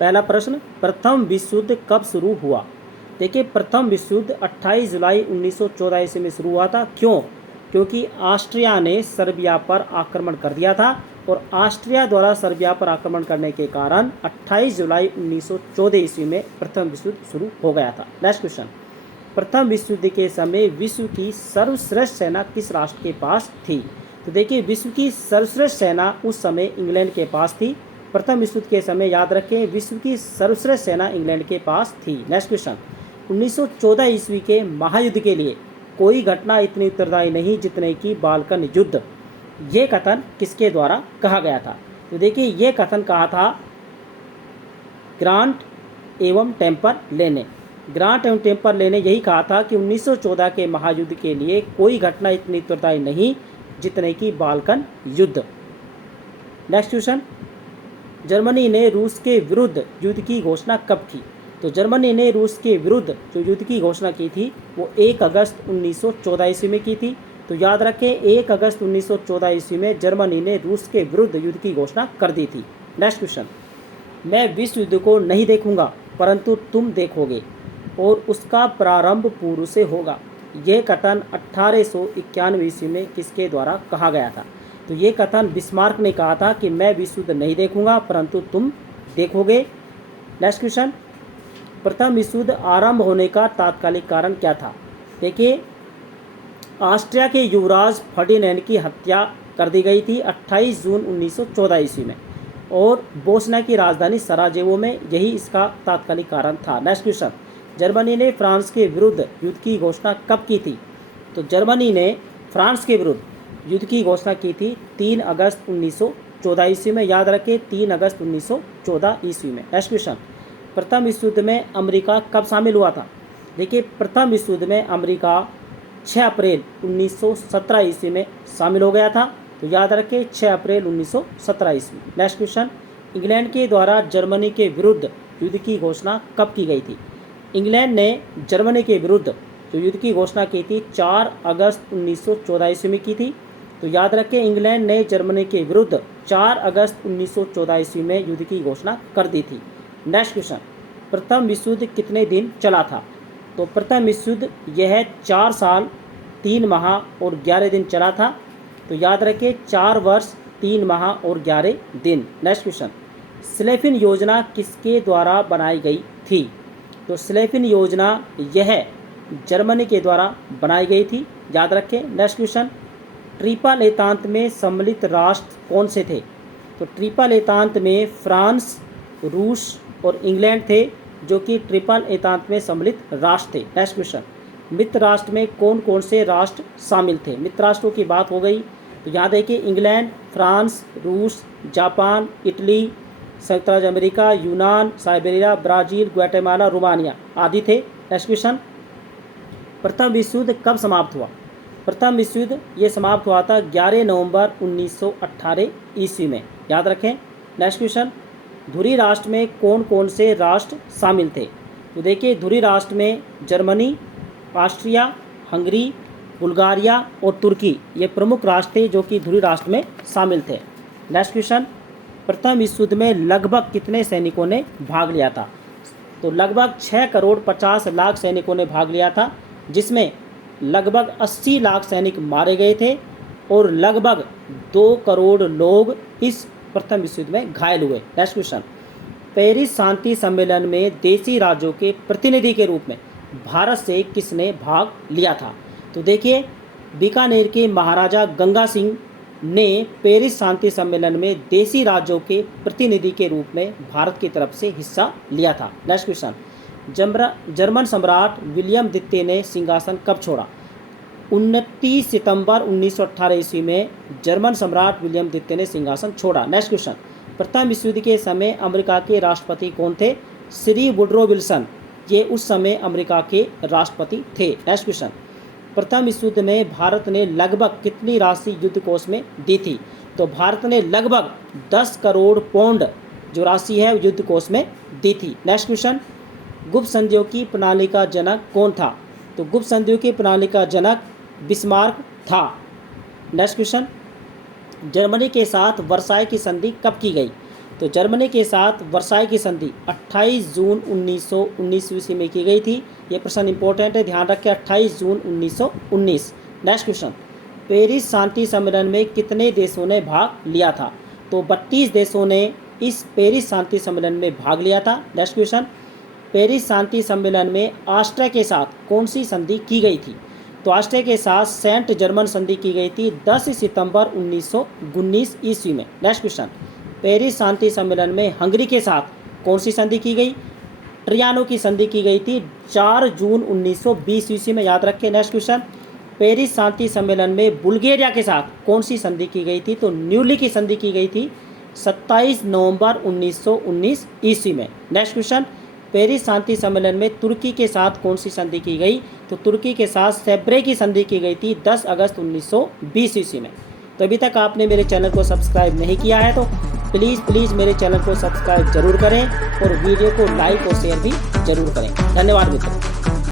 पहला प्रश्न, प्रथम विश्व युद्ध कब शुरू हुआ? देखिए, प्रथम विश्व युद्ध 28 जुलाई 1914 ईस्वी में शुरू हुआ था। क्यों? क्योंकि ऑस्ट्रिया ने सर्बिया पर आक्रमण कर दिया था और ऑस्ट्रिया द्वारा सर्बिया पर आक्रमण करने के कारण 28 जुलाई 1914 ईस्वी में प्रथम विश्व युद्ध शुरू हो गया था। नेक्स्ट क्वेश्चन, प्रथम विश्व युद्ध के समय विश्व की सर्वश्रेष्ठ सेना किस राष्ट्र के पास थी? तो देखिए, विश्व की सर्वश्रेष्ठ सेना उस समय इंग्लैंड के पास थी। प्रथम विश्व युद्ध के समय याद रखें, विश्व की सर्वश्रेष्ठ सेना इंग्लैंड के पास थी। नेक्स्ट क्वेश्चन, 1914 ईस्वी के महायुद्ध के लिए कोई घटना इतनी उत्तरदायी नहीं जितने की बाल्कन युद्ध। ये कथन किसके द्वारा कहा गया था? तो देखिए, ये कथन कहा था ग्रांट एवं टेम्परले ने। ग्रांट एवं टेम्परले ने यही कहा था कि 1914 के महायुद्ध के लिए कोई घटना इतनी उत्तरदायी नहीं जितने की बाल्कन युद्ध। नेक्स्ट क्वेश्चन, जर्मनी ने रूस के विरुद्ध युद्ध की घोषणा कब की? तो जर्मनी ने रूस के विरुद्ध जो युद्ध की घोषणा की थी वो 1 अगस्त 1914 ईस्वी में की थी। तो याद रखें, 1 अगस्त 1914 ईस्वी में जर्मनी ने रूस के विरुद्ध युद्ध की घोषणा कर दी थी। नेक्स्ट क्वेश्चन, मैं विश्व युद्ध को नहीं देखूंगा परंतु तुम देखोगे और उसका प्रारंभ पूर्व से होगा। यह कथन 1891 ईस्वी में किसके द्वारा कहा गया था? तो ये कथन बिस्मार्क ने कहा था कि मैं विश्व युद्ध नहीं देखूंगा परंतु तुम देखोगे। नेक्स्ट क्वेश्चन, प्रथम विश्व युद्ध आरंभ होने का तात्कालिक कारण क्या था? देखिए, ऑस्ट्रिया के युवराज फर्डिनैंड की हत्या कर दी गई थी 28 जून 1914 ईस्वी में और बोस्निया की राजधानी सराजेवो में, यही इसका तात्कालिक कारण था। नेक्स्ट क्वेश्चन, जर्मनी ने फ्रांस के विरुद्ध युद्ध की घोषणा कब की थी? तो जर्मनी ने फ्रांस के विरुद्ध युद्ध की घोषणा की थी 3 अगस्त 1914 ईस्वी में। याद रखें, 3 अगस्त 1914 ईस्वी में। नेक्स्ट क्वेश्चन, प्रथम विश्व युद्ध में अमेरिका कब शामिल हुआ था? देखिए, प्रथम विश्व युद्ध में अमेरिका 6 अप्रैल 1917 ईस्वी में शामिल हो गया था। तो याद रखें, 6 अप्रैल 1917 ईस्वी। नेक्स्ट क्वेश्चन, इंग्लैंड के द्वारा जर्मनी के विरुद्ध युद्ध की घोषणा कब की गई थी? इंग्लैंड ने जर्मनी के विरुद्ध जो युद्ध की घोषणा की थी 4 अगस्त 1914 ईस्वी में की थी। तो याद रखें, इंग्लैंड ने जर्मनी के विरुद्ध 4 अगस्त 1914 ईस्वी में युद्ध की घोषणा कर दी थी। नेक्स्ट क्वेश्चन, प्रथम विश्व युद्ध कितने दिन चला था? तो प्रथम विश्व युद्ध यह 4 साल 3 माह और 11 दिन चला था। तो याद रखें, 4 वर्ष 3 माह और 11 दिन। नेक्स्ट क्वेश्चन, स्लेफिन योजना किसके द्वारा बनाई गई थी? तो स्लेफिन योजना यह जर्मनी के द्वारा बनाई गई थी। याद रखें। नेक्स्ट क्वेश्चन, ट्रिपल एतांत में सम्मिलित राष्ट्र कौन से थे? तो ट्रिपल एतांत में फ्रांस, रूस और इंग्लैंड थे जो कि ट्रिपल एतांत में सम्मिलित राष्ट्र थे। नेक्स्ट क्वेश्चन, मित्र राष्ट्र में कौन कौन से राष्ट्र शामिल थे? मित्र राष्ट्रों की बात हो गई तो यहाँ देखिए, इंग्लैंड, फ्रांस, रूस, जापान, इटली, संयुक्त राज्य अमेरिका, यूनान, साइबेरिया, ब्राज़ील, ग्वाटेमाला, रोमानिया आदि थे। नेक्स्ट क्वेश्चन, प्रथम विश्व युद्ध कब समाप्त हुआ? प्रथम विश्व युद्ध ये समाप्त हुआ था 11 नवंबर 1918 ईस्वी में। याद रखें। नेक्स्ट क्वेश्चन, धुरी राष्ट्र में कौन कौन से राष्ट्र शामिल थे? तो देखिए, धुरी राष्ट्र में जर्मनी, ऑस्ट्रिया, हंगरी, बुल्गारिया और तुर्की ये प्रमुख राष्ट्र थे जो कि धुरी राष्ट्र में शामिल थे। नेक्स्ट क्वेश्चन, प्रथम विश्व युद्ध में लगभग कितने सैनिकों ने भाग लिया था? तो लगभग 6 करोड़ 50 लाख सैनिकों ने भाग लिया था, जिसमें लगभग 80 लाख सैनिक मारे गए थे और लगभग 2 करोड़ लोग इस प्रथम विश्व युद्ध में घायल हुए। नेक्स्ट क्वेश्चन, पेरिस शांति सम्मेलन में देशी राज्यों के प्रतिनिधि के रूप में भारत से किसने भाग लिया था? तो देखिए, बीकानेर के महाराजा गंगा सिंह ने पेरिस शांति सम्मेलन में देशी राज्यों के प्रतिनिधि के रूप में भारत की तरफ से हिस्सा लिया था। नेक्स्ट क्वेश्चन, जर्मन सम्राट विलियम द्वितीय ने सिंहासन कब छोड़ा? 29 सितंबर 1918 ईस्वी में जर्मन सम्राट विलियम द्वितीय ने सिंहासन छोड़ा। नेक्स्ट क्वेश्चन, प्रथम विश्व युद्ध के समय अमेरिका के राष्ट्रपति कौन थे? श्री वुडरो विल्सन, ये उस समय अमेरिका के राष्ट्रपति थे। नेक्स्ट क्वेश्चन, प्रथम विश्व युद्ध में भारत ने लगभग कितनी राशि युद्ध कोष में दी थी? तो भारत ने लगभग 10 करोड़ पाउंड जो राशि है युद्ध कोष में दी थी। नेक्स्ट क्वेश्चन, गुप्त संधियों की प्रणाली का जनक कौन था? तो गुप्त संधियों की प्रणाली का जनक बिस्मार्क था। नेक्स्ट क्वेश्चन, जर्मनी के साथ वर्साई की संधि कब की गई? तो जर्मनी के साथ वर्साई की संधि 28 जून 1919 ईस्वी में की गई थी। ये प्रश्न इंपॉर्टेंट है, ध्यान रखें, 28 जून 1919। नेक्स्ट क्वेश्चन, पेरिस शांति सम्मेलन में कितने देशों ने भाग लिया था? तो 32 देशों ने इस पेरिस शांति सम्मेलन में भाग लिया था। नेक्स्ट क्वेश्चन, पेरिस शांति सम्मेलन में ऑस्ट्रिया के साथ कौन सी संधि की गई थी? तो ऑस्ट्रिया के साथ सेंट जर्मन संधि की गई थी 10 सितंबर 1919 ईस्वी में। नेक्स्ट क्वेश्चन, पेरिस शांति सम्मेलन में हंगरी के साथ कौन सी संधि की गई? ट्रियानो की संधि की गई थी 4 जून 1920 ईस्वी में, याद रखें। नेक्स्ट क्वेश्चन, पेरिस शांति सम्मेलन में बुल्गारिया के साथ कौन सी संधि की गई थी? तो न्यूली की संधि की गई थी 27 नवंबर 1919 ईस्वी में। नेक्स्ट क्वेश्चन, पेरिस शांति सम्मेलन में तुर्की के साथ कौन सी संधि की गई? तो तुर्की के साथ सेब्रे की संधि की गई थी 10 अगस्त 1920 ईस्वी में। तो अभी तक आपने मेरे चैनल को सब्सक्राइब नहीं किया है तो प्लीज़ मेरे चैनल को सब्सक्राइब जरूर करें और वीडियो को लाइक और शेयर भी जरूर करें। धन्यवाद मित्रों।